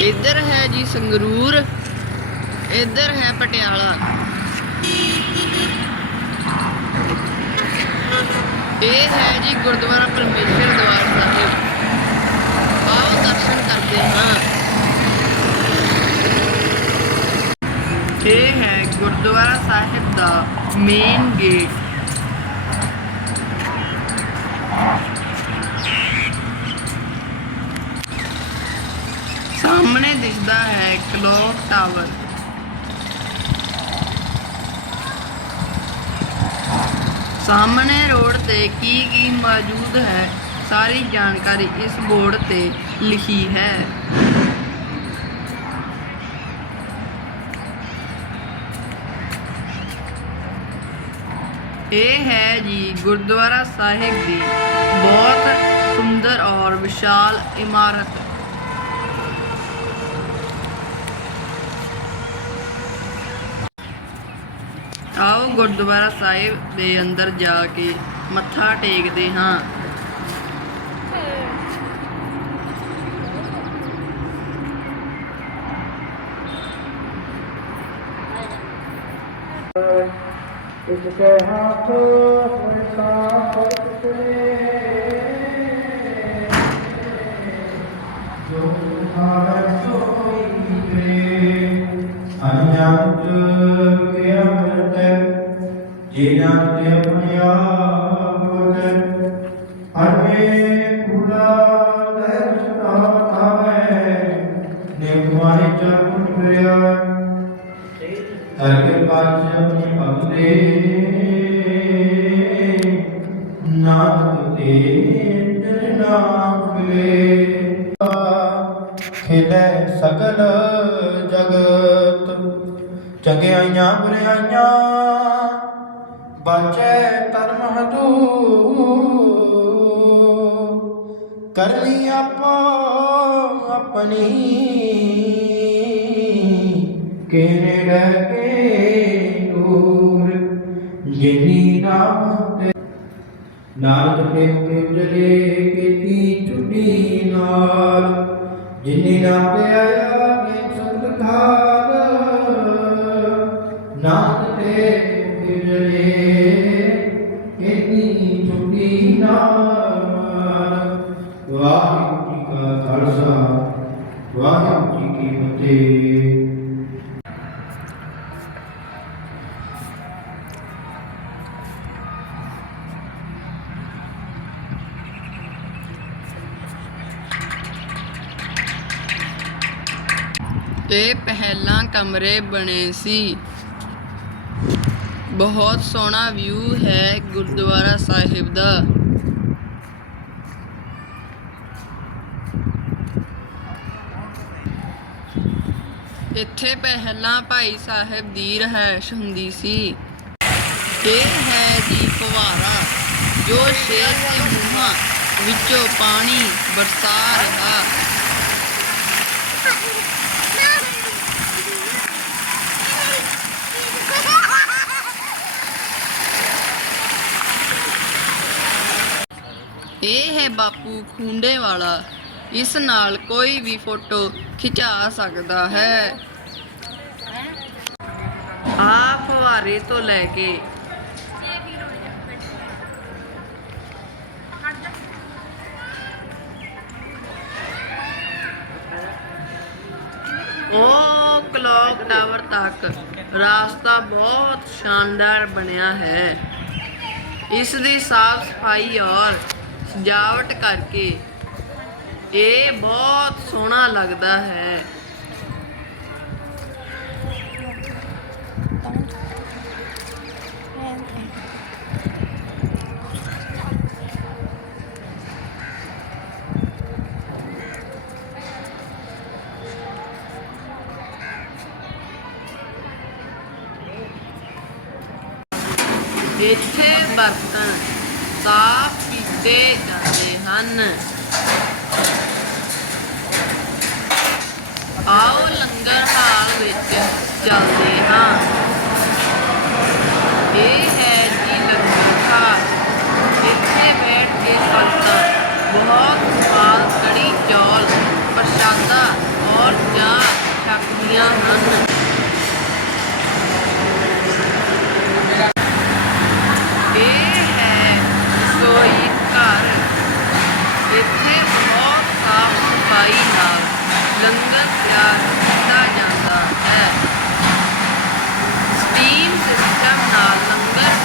ਇੱਧਰ ਹੈ ਜੀ ਸੰਗਰੂਰ, ਇੱਧਰ ਹੈ ਪਟਿਆਲਾ। ਇਹ ਹੈ ਜੀ ਗੁਰਦੁਆਰਾ ਪਰਮੇਸ਼ਰ ਦਵਾਰ ਸਾਹਿਬ। ਆਓ ਦਰਸ਼ਨ ਕਰਦੇ ਹਾਂ। ਇਹ ਹੈ ਗੁਰਦੁਆਰਾ ਸਾਹਿਬ ਦਾ ਮੇਨ ਗੇਟ ਸਾਹਮਣੇ ਦਿਖਦਾ ਹੈ ਟਾਵਰ। ਸਾਹਮਣੇ ਰੋਡ ਤੇ ਕੀ ਕੀ ਮੌਜੂਦ ਹੈ, ਸਾਰੀ ਜਾਣਕਾਰੀ ਇਸ ਬੋਰਡ ਤੇ ਲਿਖੀ ਹੈ। ਇਹ ਹੈ ਜੀ ਗੁਰਦੁਆਰਾ ਸਾਹਿਬ ਦੀ ਬਹੁਤ ਸੁੰਦਰ ਔਰ ਵਿਸ਼ਾਲ ਇਮਾਰਤ। ਆਓ ਗੁਰਦੁਆਰਾ ਸਾਹਿਬ ਦੇ ਅੰਦਰ ਜਾ ਕੇ ਮੱਥਾ ਟੇਕਦੇ ਹਾਂ। ਇਸਕੇ ਹੱਥ ਪੈਸਾ ਪਰਤੇ ਜਿਨਾਂ ਤੇ ਆਪਣਿਆ ਬੋਲ ਅਰਮੇ ਕੁਲਾ ਦਰਸ਼ਤਾ ਆਵੇ ਨਿਰਮਾਣੀ ਚਰਨ ਪ੍ਰਿਆ ਕਰਕੇ ਪਾਛ ਆਪਣੀ ਭਗਤੇ ਨਾਨਕ ਤੇ ਜਨਾਮ ਮਿਲੇ। ਖਿਲੇ ਸਗਲ ਜਗਤ, ਚੰਗਿਆਈਆਂ ਬੁਰਿਆਈਆਂ ਬਾਚੇ ਧਰਮ ਹਦੂ ਕਰਨੀ ਆਪੋ ਆਪਣੀ। ਕਿਨੇ ਰਹਿ ਕੇ ਨੂਰ ਜਿਨੀ ਨਾਮ ਤੇ ਨਾਨਕ ਪ੍ਰੇਮ ਕੇ ਉਜਲੇ ਕੀਤੀ ਟੁੱਟੀ ਨਾਲ। ਜਿਨੀ ਨਾਮ ਤੇ ਆਇਆ ਕੇ ਸੰਤ ਖਾਲ ਨਾਨਕ ਤੇ ਵਾਹਿਗੁਰੂ ਜੀ ਕਾ ਖਾਲਸਾ ਵਾਹਿਗੁਰੂ ਜੀ ਇਹ ਪਹਿਲਾਂ ਕਮਰੇ ਬਣੇ ਸੀ। ਬਹੁਤ ਸੋਹਣਾ ਵਿਊ ਹੈ ਗੁਰਦੁਆਰਾ ਸਾਹਿਬ ਦਾ। ਇੱਥੇ ਪਹਿਲਾਂ ਭਾਈ ਸਾਹਿਬ ਦੀ ਰਹਿائش ਹੁੰਦੀ ਸੀ। ਇਹ ਹੈ ਦੀ ਫਵਾਰਾ ਜੋ ਸ਼ੇਰ ਦੇ ਮੂੰਹਾਂ ਵਿੱਚੋਂ ਪਾਣੀ ਬਰਸਾ ਰਿਹਾ। ਇਹ ਹੈ ਬਾਪੂ ਖੁੰਡੇ ਵਾਲਾ। ਇਸ ਨਾਲ ਕੋਈ ਵੀ ਫੋਟੋ ਖਿਚਾ ਸਕਦਾ ਹੈ। ਆ ਫਵਾਰੇ ਤੋਂ ਲੈ ਕੇ ਉਹ ਕਲੌਕ ਟਾਵਰ ਤੱਕ ਰਾਸਤਾ ਬਹੁਤ ਸ਼ਾਨਦਾਰ ਬਣਿਆ ਹੈ। ਇਸ ਦੀ ਸਾਫ਼ ਸਫ਼ਾਈ ਔਰ ਸਜਾਵਟ ਕਰਕੇ। ਇਹ ਬਹੁਤ ਸੋਹਣਾ ਲੱਗਦਾ ਹੈ। ਇੱਥੇ ਬਰਤਨ ਸਾਫ਼ ਕੀਤੇ ਜਾਂਦੇ ਹਨ। ਆਓ ਲੰਗਰ ਹਾਲ ਵਿੱਚ ਚੱਲਦੇ ਹਾਂ। ਇਹ ਹੈ ਜੀ ਲੰਗਰ ਹਾਲ। ਇੱਥੇ ਬੈਠ ਕੇ ਸੰਗਤਾਂ, ਬਹੁਤ ਸਵਾਦ ਕੜੀ, ਚੌਲ, ਪ੍ਰਸ਼ਾਦਾ ਔਰ ਜਾਂਦੀਆਂ ਹਨ। ਇਹ ਹੈ ਰਸੋਈ ਇੱਥੇ ਬਹੁਤ ਸਾਫ਼ ਸਫ਼ਾਈ ਨਾਲ ਲੰਗਰ ਤਿਆਰ ਕੀਤਾ ਜਾਂਦਾ ਹੈ। ਸਟੀਮ ਸਿਸਟਮ ਨਾਲ ਲੰਗਰ